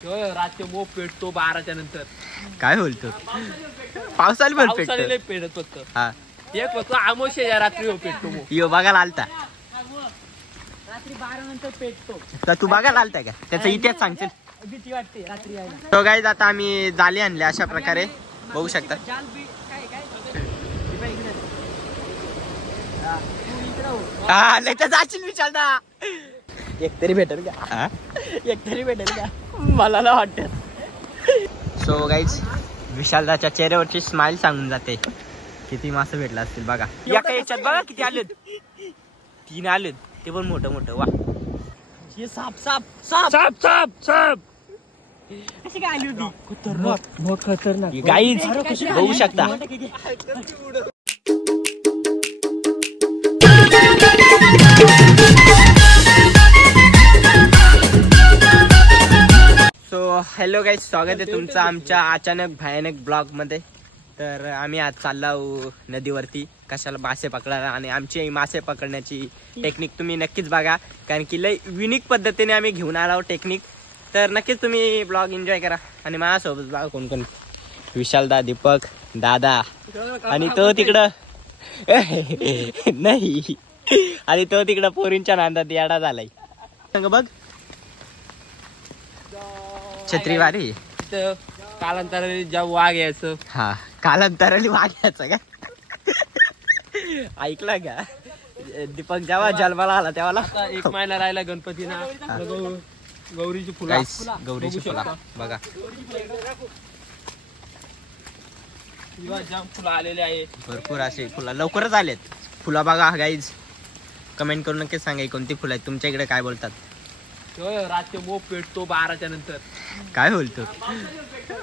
रात्री मोप पेटतो 12च्या नंतर. काय बोलतो? पावसाळी पण पावसाळी पेटत फक्त. हा एक फक्त आमोशेच्या रात्री पेटतो मोप. यो बघायला आलता रात्री 12 नंतर पेटतो. तर तू बघायला आलता का? त्याचा इतिहास सांगशील? भीती वाटते रात्री यायला. तो गाईज आता आम्ही जाली आणले अशा प्रकारे बघू शकता. जाल बी काय काय हा नाही तर जाशील विचारता. एकतरी भेटेल का? एकतरी भेटेल का? मला ना वाटत. सो गाईज विशालदाच्या चेहऱ्यावरची स्माइल सांगून जाते किती मासे भेटला असतील बघा. एका याच्यात बघा किती आलेत. 3 आलेत ते पण मोठं मोठं. वा हे साप साप साप साप साप साप. कशी काय आली होती? खतरनाक बहुत खतरनाक. गाईज बघू शकता. सो हॅलो गाईज, स्वागत आहे तुमचं आमच्या अचानक भयानक ब्लॉग मध्ये. तर आम्ही आज चाललो नदीवरती कशाला मासे पकडायला, आणि आमची मासे पकडण्याची टेक्निक तुम्ही नक्कीच बघा, कारण की लय युनिक पद्धतीने आम्ही घेऊन आलो टेक्निक. तर नक्कीच तुम्ही ब्लॉग एन्जॉय करा. आणि माझ्यासोबत बघा कोण कोण. विशालदा, दीपक, दादा, आणि तो तिकडं नाही, आणि तो तिकडं पोरींच्या नांदात याडा झालाय. सांग बघ छत्रीवारी कालांतराने जेव्हा वाघ यायचं. हा कालांतराने वाघ यायचा का? ऐकला का? दीपक जेव्हा जन्माला आला तेव्हा आता 1 महिना राहिला गणपतीना. गौरीची फुलं, गौरीची फुलं बघा. जाम फुलं आलेले आहे. भरपूर असे फुलं लवकरच आलेत. फुलं बघा गाईज, कमेंट करून नक्कीच सांगा कोणती फुलं आहेत तुमच्या इकडे. काय बोलतात? रात्री मोप पेटतो 12च्या नंतर. काय बोलतो?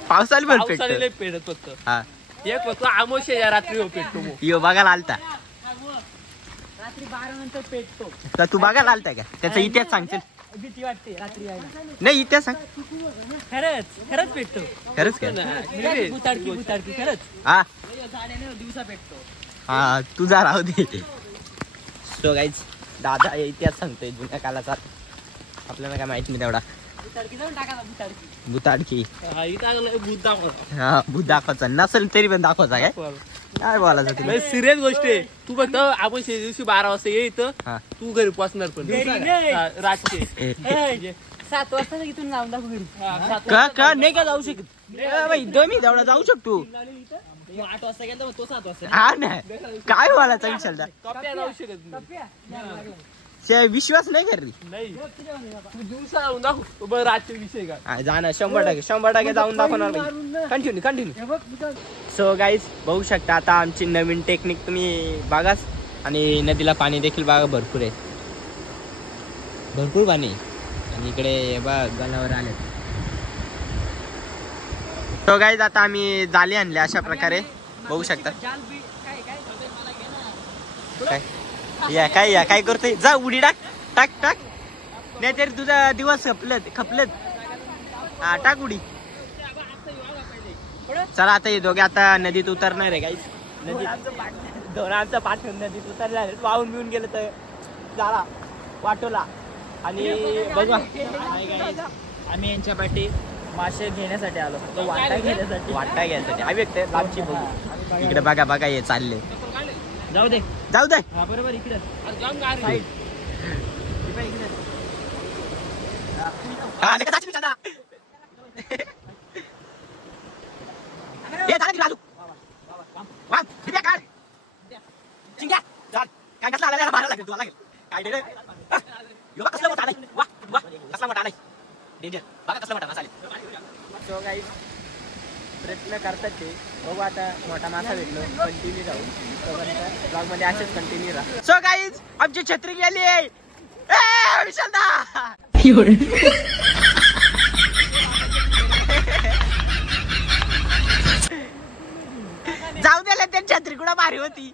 पावसाळी पण पावसाळी पेटत फक्त. हा एक फक्त आमोशेच्या रात्री पेटतो मोप. यो बघायला आलता. रात्री 12 नंतर पेटतो. तर तू बघायला आलता का? त्याचा इतिहास सांगशील? भीती वाटते रात्री यायला. नाही इतिहास सांग. खरंच पेटतो. खरंच का? बुताडकी बुताडकी खरंच. हा दिवसा पेटतो. हा तुझा राहू दे. सो गाईज दादा इतिहास सांगतोय जुन्या काळाचा. आपल्याला काय माहित नाही तेवढा. बुताडकी जाऊन टाका बुताडकी. बुताडकी भूत दाखव. हा भूत दाखवायचा नसेल तरी पण दाखवायचा. काय बोलायचं तुला? सिरियस गोष्ट आहे. तू फक्त आमोशे दिवशी 12 वाजता ये इथं. हा. तू घरी पोचणार पण रातचे 7 वाजता इथून जाऊन दाखव घरी. का नाही का जाऊ शकत? मी तेवढा जाऊ शकतो. 8 वाजता गेला तो 7 वाजता. हा नाही काय बोलायचा विशालदा? जाऊ शकत नाही. विश्वास नाही कर रे. नाही तू दिवसा जाऊन दाखव बरं. रातचे विषय का जाणार 100% जाऊन दाखवणार. कंटिन्यू. सो गाईज बघू शकता आता आमची नवीन टेक्निक तुम्ही बघाच. आणि नदीला पाणी देखील बघा भरपूर आहे. भरपूर पाणी. आणि इकडे बघ गणावर आले. सो गाईज आता आम्ही जाली आणले अशा प्रकारे बघू शकता. जाल बी काय काय या काय करतोय? जा उडी टाक टाक टाक. नाही तरी तुझा दिवस खपलेत. हा टाक उडी. चला आता हे दोघे आता नदीत उतरणार आहे गाईस. नदीत दोनांचं पाठवून नदीत उतरले आहेत. वाहून बिऊन गेलं तर झाला वाटोला. आणि बघा आम्ही यांच्या पाठी मासे घेण्यासाठी आलो. तो वाटा घ्यायसाठी आम्ही एकटे लांबची बघू. इकडे बघा बघा हे चालले. जाऊ दे. हा बरोबर इकडे साईड. प्रयत्न करतात ते. बघू आता मोठा मासा भेटलो. कंटिन्यू राहू ब्लॉग मध्ये असेच कंटिन्यू राहा. सो गाईज आमची छत्री गेली आहे. विशालदा जाऊ द्याला त्या छत्री कुठं भारी होती.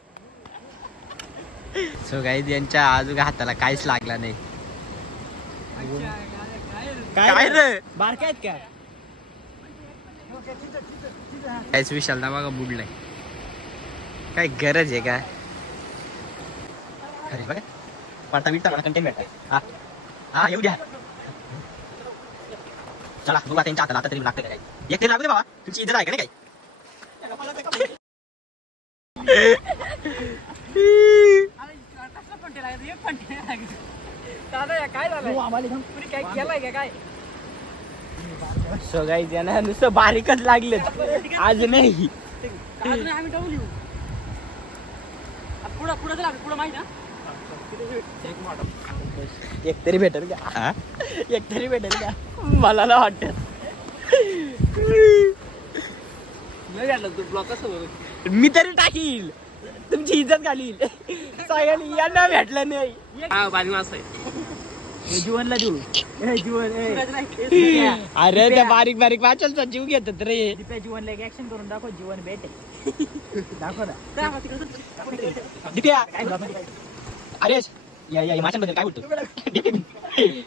सो गाईज यांच्या आजूगा हाताला काहीच लागला नाही. काय रे बारका आहेत काय? काहीच विशालदा बघा बुडलाय. काय गरज आहे का? अरे बघा पाटा बिटा कंटेन भेटा. हा येऊ द्या. चला बघू आता त्यांच्या हाताला आता तरी लागतं काय. एक तरी लागू दे बाबा, तुमची इज्जत आहे का नाही काय. सो गाईज यांना नुसतं बारीकच लागले आज नाही. एक तरी भेटेल का, एक तरी भेटेल का, मला ना वाटत. मी तरी टाकील, तुमची इज्जत घालील. सगळ्यांनी यांना भेटलं नाही. जीवनला देऊ जीवन. अरे त्या बारीक बारीक वाचलचा जीव घेतात रे. जीवनला एक ऍक्शन करून दाखव, जीवन भेटेल. दाखव ना दिप्या. अरे या माशांबद्दल काय बोलतो.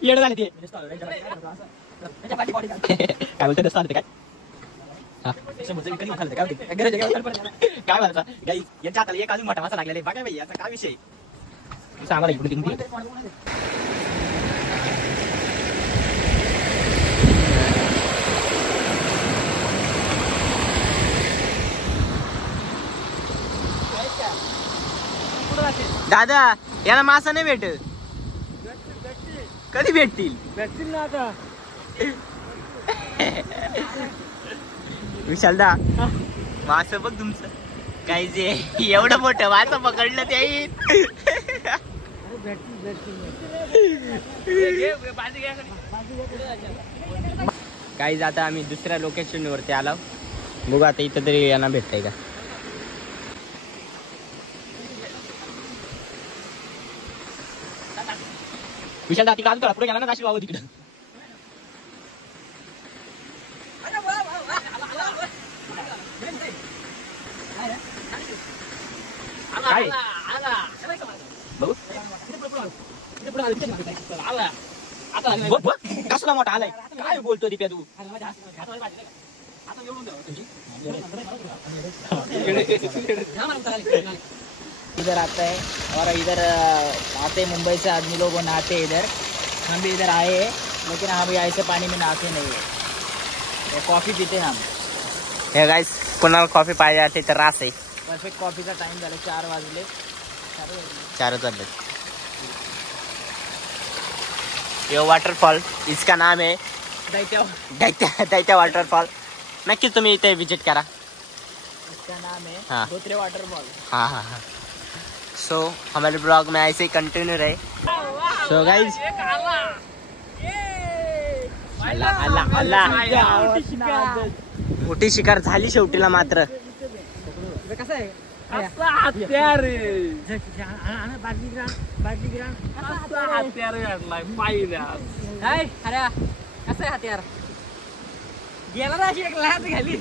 येणं झाले ते काय बोलतो रस्ता काय. काय बोलायचा गाई यांच्या हाताला एक अजून मोठा मासा लागलेला आहे. बघा भाई याचा काय विषय सांगा इकडे. दादा याला मासा नाही भेटत. कधी भेटतील. भेटतील ना आता. विशालदा मास बघ तुमचं काय जे एवढं मोठं मासं पकडलं ते. काही आता आम्ही दुसऱ्या लोकेशन वरती आलो. बघू आता इथं तरी यांना भेटतंय का. विशाल दा तिकडे पुढे गेला ना नाशिक बाबा तिकडं. काय कसला मोठा आलाय. काय बोलतो दिप्या तू. इधर आता है और इधर आते मुंबई से आदमी लोग नहाते इधर. हम भी इधर आए हैं लेकिन हम भी ऐसे पानी में नहाते नहीं है. कॉफी पीते हम. हे गाइस कोणाला कॉफी पाहिजे असेल तर रास आहे. परफेक्ट कॉफीचा टाइम झाला 4 वाजले. 4 वाजले. ये वाटरफॉल इसका नाम है दैत्या वाटरफॉल. नक्कीच तुम्ही इथे विजिट करा. इसका नाम है हाँ. धोत्रे वाटरफॉल. हाँ हाँ हाँ. सो हमारे ब्लॉग में ऐसे ही कंटिन्यू रहे. सो गाइस मोठी शिकार झाली शेवटीला मात्र. कसं आहे हत्यार गेला ना एक लहान घाली.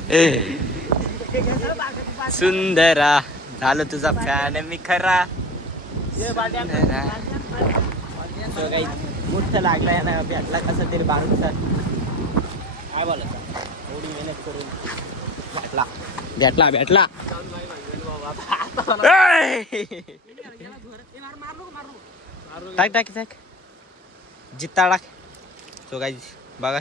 सुंदरा झालं तुझा फॅन मी खरा. मोठं लागलाय ना भेटला कसा तरी बारूचा. काय बोलायचं एवढी मेहनत करून भेटला. टाक जित्ता टाक. सो गाईज बघा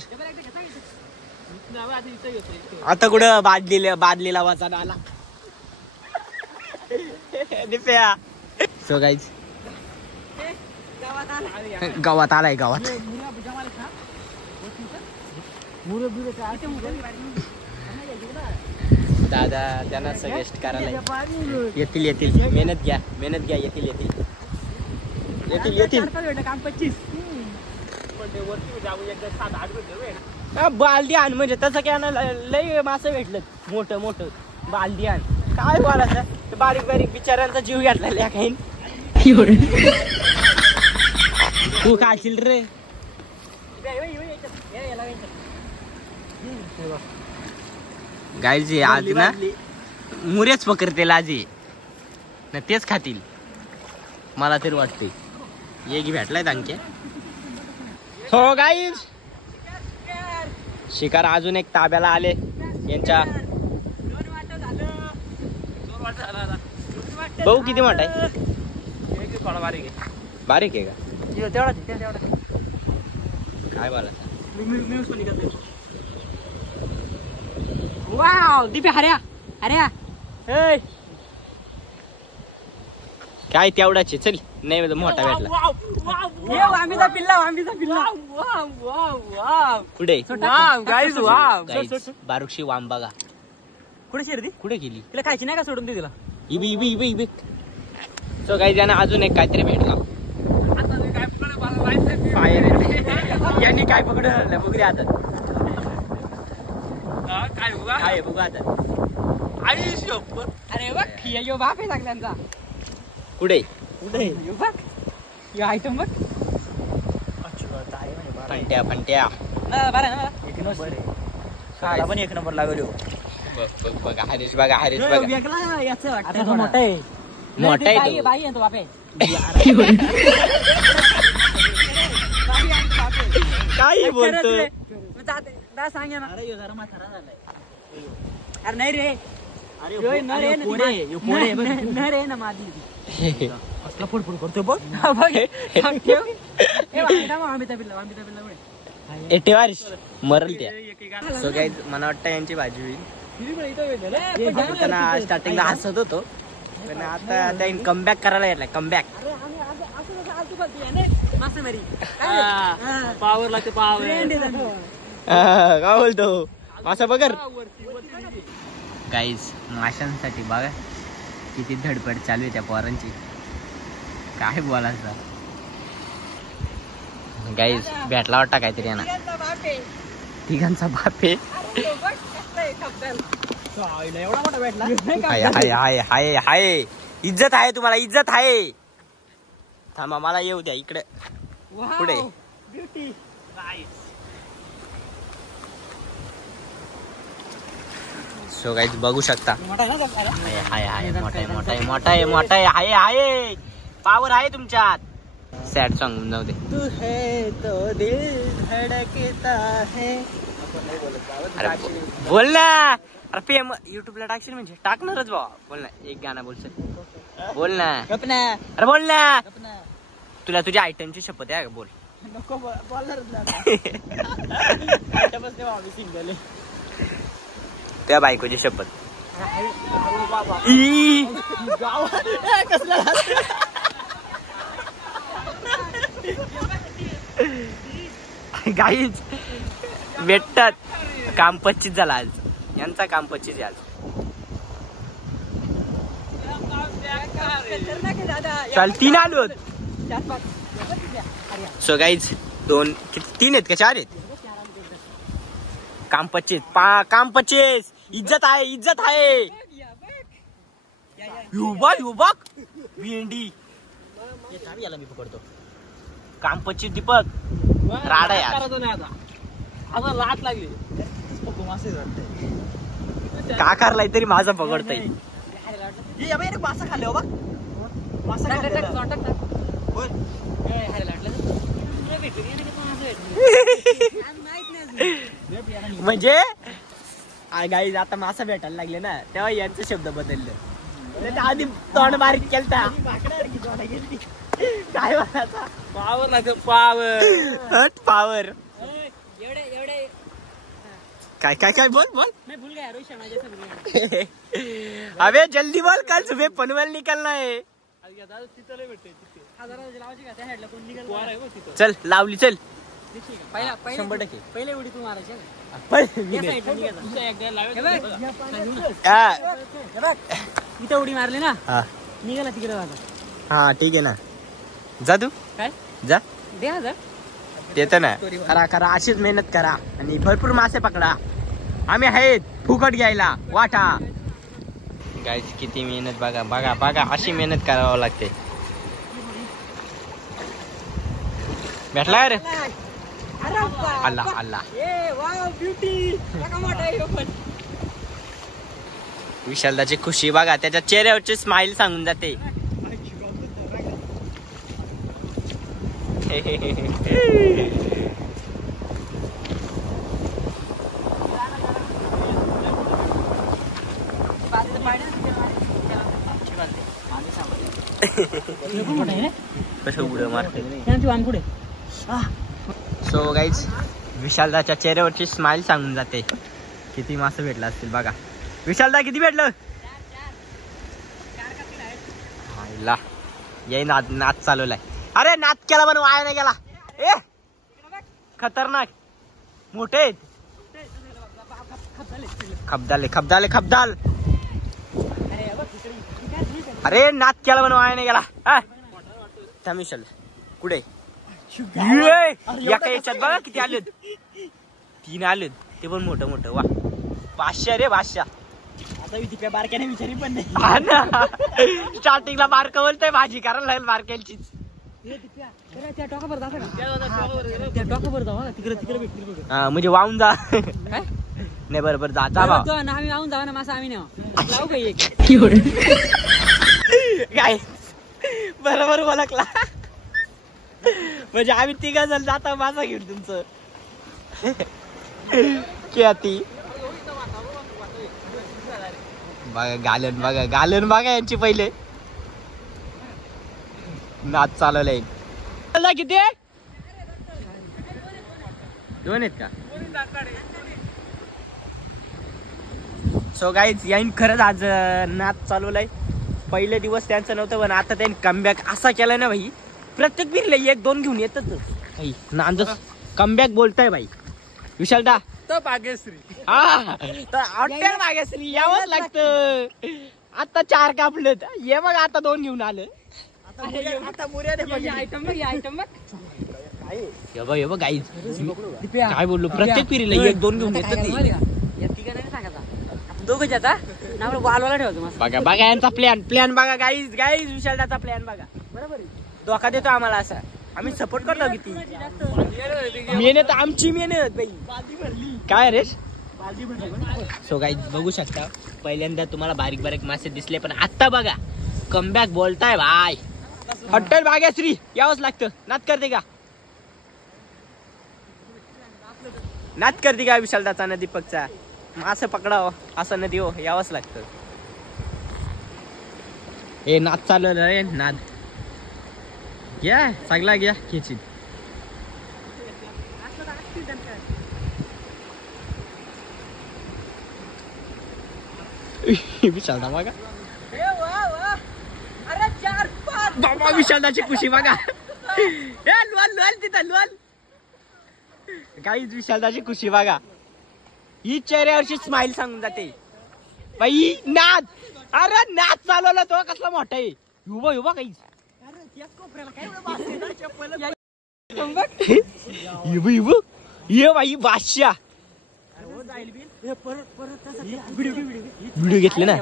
आता कुठं बादलीला वाचा आला. दिप्या. सो गाईज गावात आलाय. गावात दादा त्यांना सजेस्ट करायला येतील. मेहनत घ्या येतील. काम 25 बालदी आण म्हणजे तसं काय ना लय मासे भेटलं मोठं बालदी आण. काय बोलायचं बारीक बिचाऱ्यांचा जीव घेतलेला काही. तू खाशील रे. गायचे आज ना मुरेच पकडतील आज ना तेच खातील मला तरी वाटते. एक भेटलाय आणखी. हो गाईज शिकार अजून एक ताब्याला आले यांच्या. भाऊ किती मोठा आहे. बारीक आहे का. तेवढा काय बोला वाव दिप्या हऱ्या हऱ्या ए काय तेवढाचे चल नाही मोठा भेटला आंबीचा पिल्ला आंबीचा पिल्ला कुठे गाईज वाव Guys, बारुकशी वाम बघा कुठे शिरती कुठे गेली तिला खायची नाही का सोडून दे तिला इबी इबी इबी इबी सो काही जण अजून एक काहीतरी भेटला फायर यांनी काय पकडलं बघ रे आता काय बघा काय बघू आता अरे बघ यो बाप आहे सगळ्यांचा कुठे कुठे यो बघ यो आयटम बघ फंट्या फंट्या बरं ना एक नंबर साला पण एक नंबर लागलो बघ बघ बघा हरीश बघा हरीश बघा वेगळा याचं वाटतं मोठा आहे मोठा आहे तो. बाई आहे तो बापे काही बोलतो सांग ना अरे जरा म्हातारा झालाय अरे नाही रे अरे न रे ना मादी असला फुडफुड करतो बघ आम्ही एटे वारिश मरल त्या सो काही मला वाटतं यांची भाजी होईल त्यांना स्टार्टिंगला हसत होतो पण आता त्यांनी कमबॅक करायला येतलाय कमबॅक पावर लागते पावर काय बोलतो मासा बगर गाईज माशांसाठी बघा किती धडपड चालू आहे त्या पोरांची काय बोलायचं गाईज भेटला वाटता काहीतरी यांना तिघांचा बाप आहे एवढा मोठा भेटला हाय हाय हाय हाय हाय इज्जत आहे तुम्हाला इज्जत आहे थांबा मला येऊ द्या इकडे पुढे ब्युटी सो गाईज बघू शकता मोठा ना जरा. हाय हाय हाय मोठा आहे मोठा आहे मोठा आहे मोठा आहे हाय हाय पावर आहे तुमच्यात सॅड सॉन्ग जाऊ दे तू है तो दिल धडकता है अरे बोल ना अरे पेम युट्यूबला टाकशील म्हणजे टाकणारच बाबा बोल ना एक गाणं बोलशील बोल ना गपना अरे बोल ना गपना तुला तुझ्या आयटमची शपथ आहे का बोल नको बोलणारच सिंगल त्या बायकोची शपथ ई गाईच भेटतात काम 25 झाला आज यांचा काम 25 आहे आज चल 3 आलो सो गाईज 2 3 आहेत का 4 आहेत काम 25 काम 25 इज्जत आहे युबा भेंडी याला मी पकडतो काम 25 दीपक राडा यार आता लाट लागली का करलाय तरी माझा पकडतोय मासा खाल्ले हो बा म्हणजे गाईज आता मासा भेटायला लागले ना तेव्हा यांचे शब्द बदलले आधी तोंड बारीक केलता काय म्हणायचा पावर लागतो पावर पावर एवढे काय काय काय बोल बोल मैं भूल गया रोहित शर्मा जैसा भूल गया अबे जल्दी बोल कल सुबह पनवेल निकलना है चल लावली चल पहिला 100% पहिले उडी तू मारायची इथं उडी मारली ना निघाला तिकडे जाता हा ठीक आहे ना जा तू काय जा दे हजार देतो ना करा करा अशीच मेहनत करा आणि भरपूर मासे पकडा आम्ही आहेत फुकट घ्यायला वाटा गाईज किती मेहनत बघा बघा बघा अशी मेहनत करावं लागते भेटला रे अल्ला अल्ला विशालदाची खुशी बघा त्याच्या चेहऱ्यावरची स्माइल सांगून जाते कसं उडं मारते सो गाईज विशालदाच्या चेहऱ्यावरची स्माइल सांगून जाते किती मासे भेटला असतील बघा. विशालदा किती भेटलं? आईला ये नाद नाद चालवलाय. अरे नाद केला पण वाया नाही गेला. ए खतरनाक मोठे आहेत. खबदाले खबदाले खबदाल. अरे नाद केला पण वाया नाही गेला. त्या विशाल कुठे एका याच्यात बघा किती आलेत. 3 आलेत ते पण मोठं मोठं. वा बादशा रे बादशा. आता दिप्या बारक्याने विचारी पण नाही. हा ना स्टार्टिंगला बारक बोलतोय भाजी करायला लागेल बारक्याचीच. त्या टोकावर जाता का? त्या टोकावर जाऊ तिकडे तिकडे भेटतील बघ. हा म्हणजे वाहून जा. नाही बरोबर जाता आम्ही वाहून जाऊ ना मासा आम्ही नाही लावू का एक काय बरोबर ओळखला. म्हणजे आम्ही 3 जण जाता मासा घेऊन तुमचं ती बघा गालन बघा गालन बघा यांची पहिले नाच चालवलंय. किती 2 आहेत का? सो गाईज याईन खरंच आज नाच चालवलाय. पहिले दिवस त्यांचं नव्हतं पण आता त्यांनी कमबॅक असा केलाय ना भाई. प्रत्येक बिरले 1-2 घेऊन येतच भाई. नांद कमबॅक बोलताय भाई. विशालदा तो भाग्यश्री. हा हॉटेल भाग्यश्री यावंच लागतं. आता 4 कापलेत. ये बघ आता 2 घेऊन आलं. आता आयटम बघ आयटम बघ. ये बघ गाईज काय बोललो प्रत्येक पिरीला 1-2 घेऊन येतात. दोघं आता वालवाला ठेवतो. बघा बघा यांचा प्लॅन बघा गाईज गाईज विशालदाचा प्लॅन बघा. बरोबर धोका देतो आम्हाला असा. आम्ही सपोर्ट करतो किती. मेहनत आमची मेहनत बाई. काय रे सो गाईज बघू शकता पहिल्यांदा तुम्हाला बारीक बारीक मासे दिसले पण आता बघा कमबॅक बोलताय भाई. हॉटेल भाग्यश्री यावंच लागतं. नाद करते का? नाद करते का विशालदाचा ना दीपकचा? मासे पकडाव असं नदी हो यावंच लागतं. ए नाद चालू रे नाद. घ्या चांगला घ्या खेचीत. विशालदा बघा बाबा विशालदाची खुशी बघा. तिथं लोल काहीच विशालदाची खुशी बघा. ही चेहऱ्यावरची स्माइल सांगून जाते बाई. नाद अरे नाद चालवला तो कसला मोठा आहे. युवा युवा काहीच ये बाई बादशाह. व्हिडिओ घेतले ना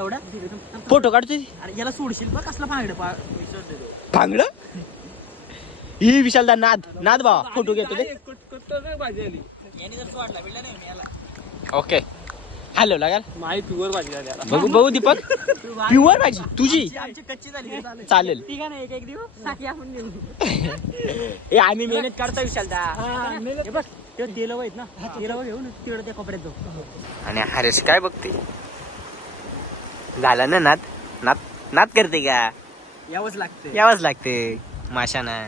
फोटो काढतोय. याला सोडशील बघ कसला भांगड. ही विशालदा नाद नाद बाबा फोटो घेतो ते. ओके हॅलो लागाल माही प्युअर भाजी झाली. बघू बघू दीपक प्युअर भाजी तुझी कच्ची झाली चालेल. ठीक आहे ना एक दिवस हे आम्ही मेहनत करता विशालदा. बघ तेल आहेत ना तेल घेऊन तिकडे त्या कोपऱ्यात जाऊ. आणि हरेश काय बघते झालं ना नाद नाद नाद करते का? यावंच लागतं यावंच लागते माशाना.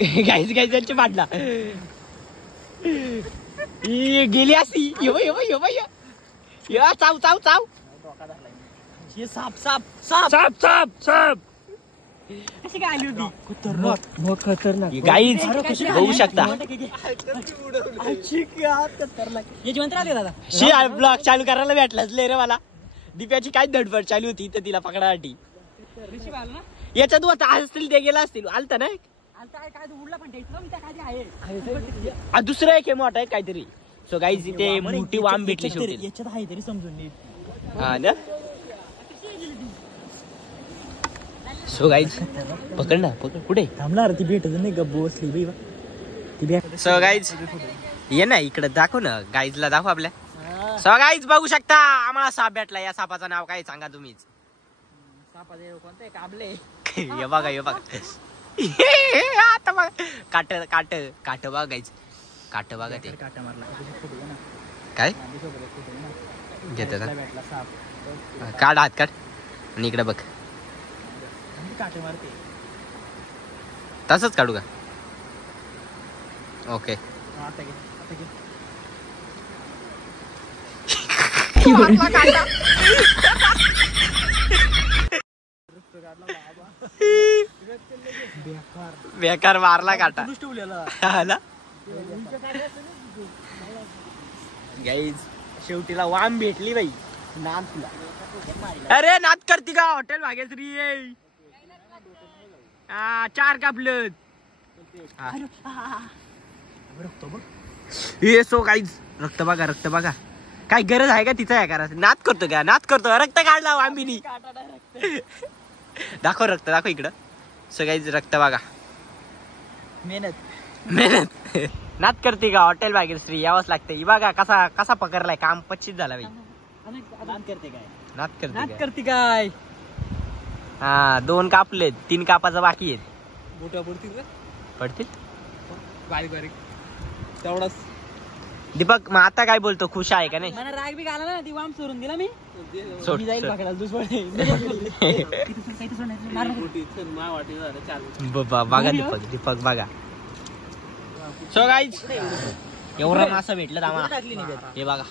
गाईज गाईज त्यांची पाडला गेली अशी. चाव चाव चाव. साप साप साप साप साप साप. अशी काय आली होती खतरनाक. गाईज बघू शकता याची मंत्र आले दादा. ब्लॉग चालू करायला भेटलाच ले रे मला. दिप्याची काय धडपड चालू होती तर तिला पकडासाठी. याच्यात तू आता असतील ते गेला असतील आलता ना. दुसरं एक मोठा आहे काहीतरी. सो गाईज इथे मोठी वाम भेटली शेवटी. याच्यात आहे तरी समजून. हा ना सो गाईज पकड ना पकड. कुठे थांबणार ती भेटत नाही गप्पू बसली ती. सो गाईज ये ना इकडे दाखव ना गाईजला दाखव आपल्या. सो गाईज बघू शकता आम्हाला साप भेटला. या सापाचं नाव काय सांगा तुम्हीच. कोणते काबले हे बघा हे बघा. आता बघा काट काट काट बघा गाईज काट बघा ते काटा मारला काय घेत काढ हात काढ आणि इकडे बघ. काटे मारते तसंच काढू का? ओके बेकार मारला काटा गाईज शेवटीला वाम भेटली बाई. नाद तुला. अरे नाद करती का हॉटेल भाग्यश्री 4 कापलं. ये सो गाईज रक्त बघा रक्त बघा. काय गरज आहे का तिचा करायचं. नाद करतो का नाद करतो. रक्त काढला वांबीनी. दाखव रक्त दाखव इकडं. सो गाईज रक्त बघा. मेहनत नाद करते का हॉटेल भाग्यश्री यावंच लागते. बघा कसा कसा पकडलाय. काम 25 झाला बाई. नाद करते काय. हा 2 कापलेत 3 कापाचं बाकी आहेत. मोठ्या पडतील बारीक बारीक तेवढाच. दीपक मग आता काय बोलतो. खुश आहे का नाही. मला राग बी घाला ना ती वाम सोडून दिला मी. सोड, जाईल सोड. पकडायला बघा दीपक दीपक बघा. सो गाईज एवढा मासा भेटलं आम्हाला. हे बघा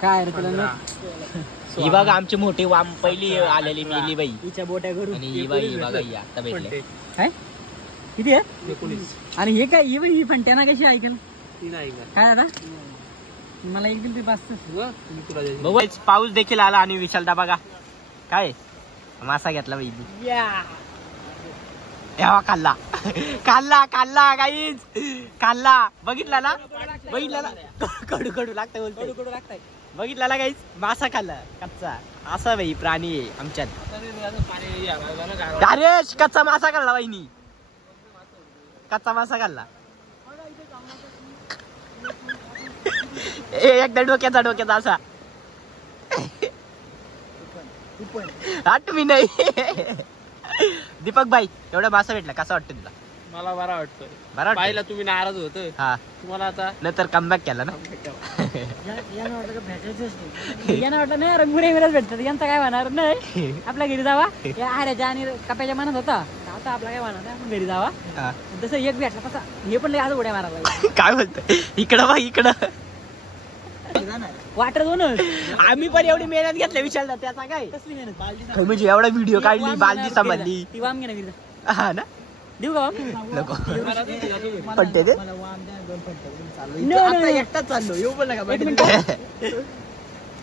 काय रे तुला. ही बघा आमची मोठी वाम पहिली आलेली मिली बाई. तिच्या बोट्या करून. आणि ही बाई बघा ही आता भेटले. काय किती आहे 19. आणि हे काय ही फंट्याना कशी ऐकल. ती नाही का काय आता मला एक दिल ते पाच. बघू पाऊस देखील आला आणि विशालदा बघा काय मासा घेतला बाई. तेव्हा खाल्ला खाल्ला खाल्ला गाईज खाल्ला. बघितला ना बघितला ना. कडू कडू लागतंय बोलतोय. कडू लागताय. बघितला ना गाईज मासा खाल्ला कच्चा. असा बाई प्राणी आहे आमच्यात. अरे कच्चा मासा खाल्ला बाईनी. कच्चा मासा खाल्ला. एकदा डोक्याचा असा. आठवी नाही. दीपक भाई एवढा मासा भेटला कसा वाटतं तुला. मला बरा वाटतोय. बरा वाटतंय? पाहिला तुम्ही नाराज होत. हा तुम्हाला आता नंतर कमबॅक केला ना. यांना वाटलं भेटायचं. यांना वाटलं नाही अरे मुरे मुरेच भेटतात. यांचा काय होणार नाही. आपल्या घरी जावा. या आऱ्याच्या आणि कप्याच्या मनात होता. आता आपला काय होणार नाही. आपण घरी जावा. हा. तसं एक भेटला कसा हे पण लय आज उड्या मारायला. काय बोलतोय इकडं बघ इकडं. वाटर दोन. आम्ही पण एवढी मेहनत घेतली विचारला त्याचा काय. कसली मेहनत. बालदी म्हणजे एवढा व्हिडिओ काढली बालदी सांभाळली. ती वाम घे ना वीर. हा ना देऊ का वाम. नको पट्टे दे. आता एकटाच चाललो. येऊ पण नका.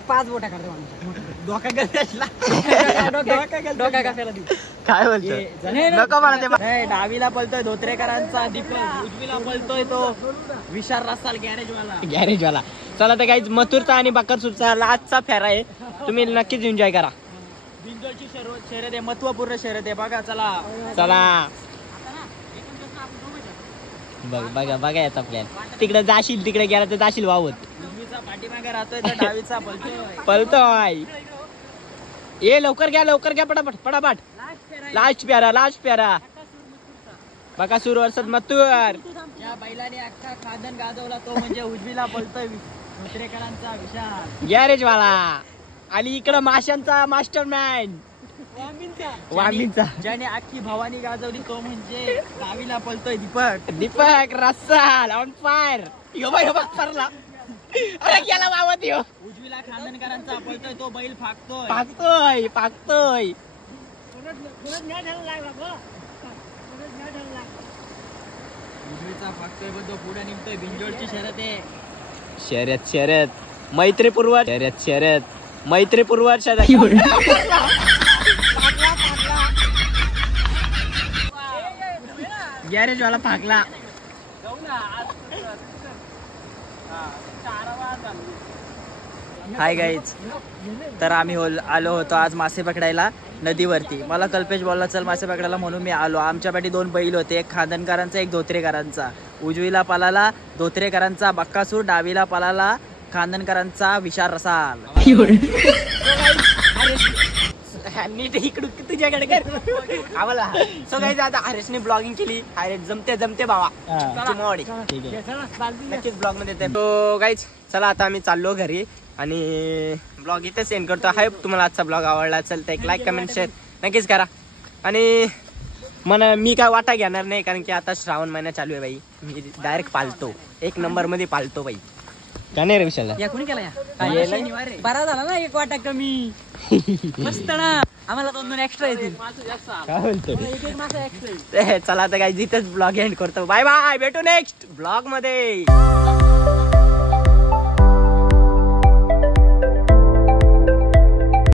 5 बोटा काढतो. डोका काढायला देऊ. काय बोलतोय नको मला ते. डावीला पळतोय धोत्रेकरांचा दीपक. उजवीला पळतोय तो विशाल रसाल गॅरेज वाला. चला तर काही मथुरचा आणि बकरसूरचा लास्टचा फेरा आहे. तुम्ही नक्कीच एन्जॉय करा. बिंजोरची शर्यत आहे. महत्वपूर्ण शर्यत आहे. बघा चला चला बघा बघा याचा प्लॅन. तिकडे जाशील तिकडे गेला तर जाशील वावत. उजवीचा पाठीमागे राहतोय तर डावीचा पळतोय. ये लवकर घ्या पटापट पटापट. लास्ट प्यारा बघा सुरू वर्षात मथुर. या बैलाने अख्खा खादन गाजवला तो म्हणजे उजवीला पळतोय धोत्रेकरांचा विशाल गॅरेज वाला. आणि इकडं माशांचा मास्टरमॅन वामींचा. ज्याने अख्खी भवानी गाजवली तो म्हणजे डावीला पळतोय दीपक रसाल ऑन फायर. यो बघ सरला. अरे गेला वावत यो. उजवीला खानदनकरांचा पळतोय तो बैल फाकतोय. उजवीचा फाकतोय तो पुढे निघतोय. बिंजोडची शर्यत आहे. शर्यत मैत्रीपूर्वक गॅरेज वाला फाकला. हाय गाईज तर आम्ही आलो होतो आज मासे पकडायला नदीवरती. मला कल्पेश बोलला चल मासे पकडायला म्हणून मी आलो. आमच्या पाठी 2 बैल होते. एक खानदनकरांचा एक धोत्रेकरांचा. उजवीला पालाला धोत्रेकरांचा बक्कासूर. डावीला पालाला खानदनकरांचा विशाल रसाल. नीट इकडून तुझ्याकडे कर आम्हाला. सो गाईज आता हरेशने ब्लॉगिंग केली. हरेश जमते भावा. नक्कीच ब्लॉग मध्ये येते. सो गाईज चला आता आम्ही चाललो घरी आणि ब्लॉग इथे सेंड करतो. हाय तुम्हाला आजचा ब्लॉग आवडला असेल तर एक लाईक कमेंट शेअर नक्कीच करा. आणि मी काय वाटा घेणार नाही कारण की आता श्रावण महिना चालू आहे बाई. मी डायरेक्ट पालतो. 1 नंबर मध्ये पालतो बाई. का नाही रे विशालला या कोणी केला बरा झाला ना एक वाटा कमी मस्त ना आम्हाला 2-2 एक्स्ट्रा येतील काय बोलतो एक मासा एक्स्ट्रा चला आता काय जिथेच ब्लॉग एंड करतो बाय बाय भेटू नेक्स्ट ब्लॉग मध्ये